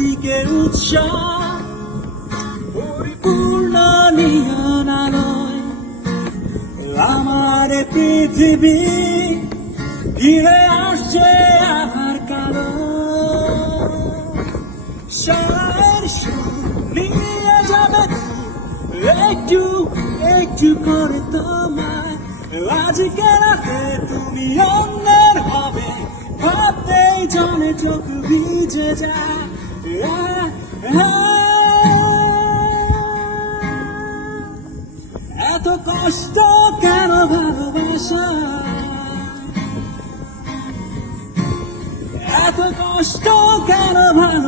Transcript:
চারিদিকে উৎসব পরিপূর্ণ নিয়ন আলোয় আমার পৃথিবী ঘিরে আসছে আধার কালো সময়ের নিয়ে যাবে একটু একটু করে তোমায় আজকে রাতে তুমি অন্যের হবে ভাবতেই জানে চোখ ভিজে যায় এত কষ্ট কেন ভালোবাসা এত কষ্ট কেন ভালো